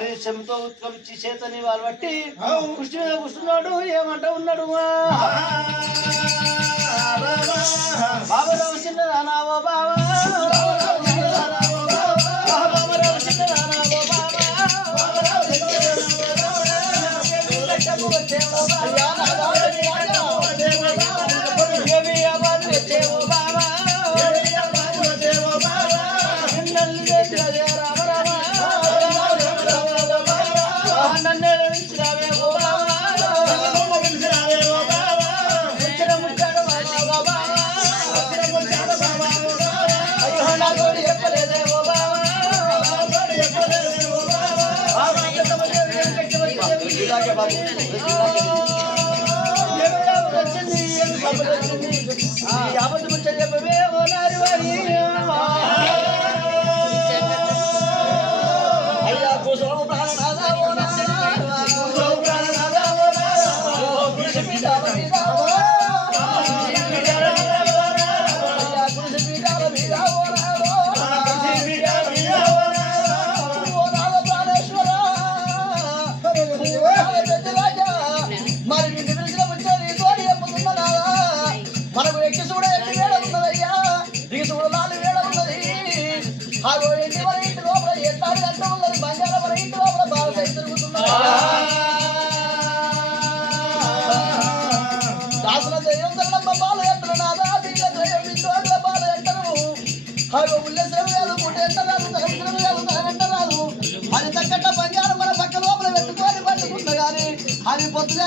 మరి చెంతో ఉత్కమిచ్చి చేతని వాళ్ళు బట్టి కృష్ణ మీద కూర్చున్నాడు ఏమంట ఉన్నాడు? బాబా. రామ చిన్న రానావో బాబా. బాబా. అబద్ధం చెప్పవే ఓ నారి అయ్యా కుశలము ప్రాణనాథ ఓ నాథ. ఆగో ఇంటి ఇంటి లోపల ఎత్తాడు ఎంత ఉన్నది బంగారం మన ఇంటి లోపల బాగా సైజు తిరుగుతున్నది దాసుల దయ్యం తల్లమ్మ బాల ఎత్తలు నాదా దీల దయ్యం ఉల్లె అది తగ్గట్ట బంగారం మన పక్క లోపల పెట్టుకొని పట్టుకుంటా కానీ అది పొద్దుగా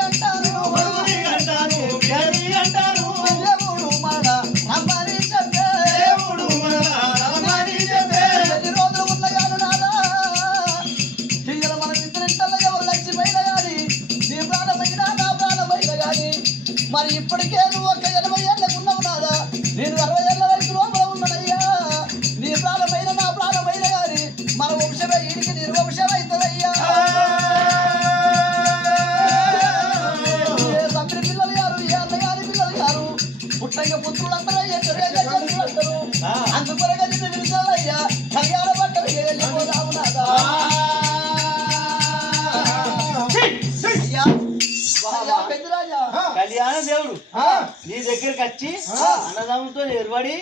మరి ఇప్పటికే నువ్వు ఒక ఎనభై ఏళ్ళకు ఉన్నావు నాదా నేను అరవై ఏళ్ళ వయసు లోపల ఉన్నానయ్యా. నీ ప్రాణమైన నా ప్రాణమైన గారి మన వంశమే ఈడికి నిర్వంశం నీ దగ్గరికి వచ్చి అన్నదమ్ముతో ఎరువడి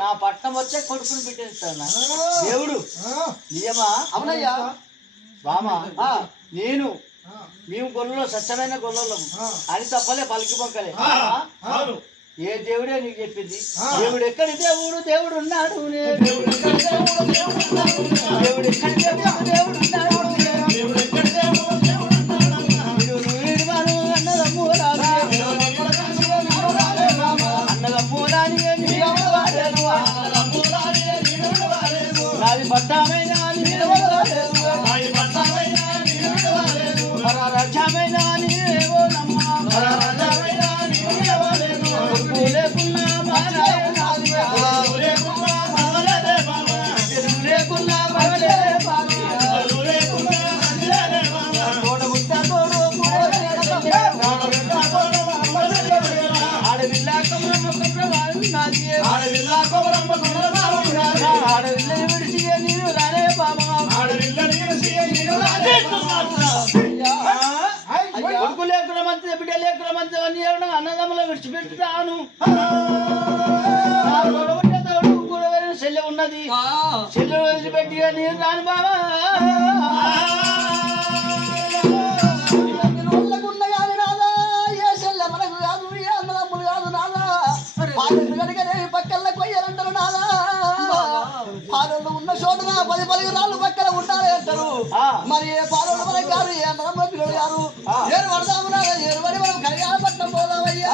నా పట్టం వచ్చే కొడుకుని పెట్టేస్తాడు నాకు. దేవుడు. నిజమా అవునయ్యా. బామా? నేను. మేము గొల్లలో స్వచ్ఛమైన గొల్లలం అని తప్పలే పలికి మొక్కలే అవును. ఏ దేవుడే నీకు చెప్పింది? దేవుడు ఎక్కడి దేవుడు? దేవుడు ఉన్నాడు. దేవుడు ఎక్కడి దేవుడు? దేవుడు ఎక్కడి దేవుడు? కొడుకు లేకున్న మంచి బిడ్డ లేకున్న మంచి అన్ని ఏమన్నా అన్నదమ్ములు విడిచిపెట్టుతాను చెల్లె ఉన్నది. చెల్లె వదిలిపెట్టి నీరు రాను బాబా మరి ఏ పాలెళ్ళు మనకు కాదు ఏ అన్నదమ్ముల పిల్లలు కాదు ఏరు పడదాము ఏరు పడి మనం కళ్యాణ పట్నం పోదామయ్యా.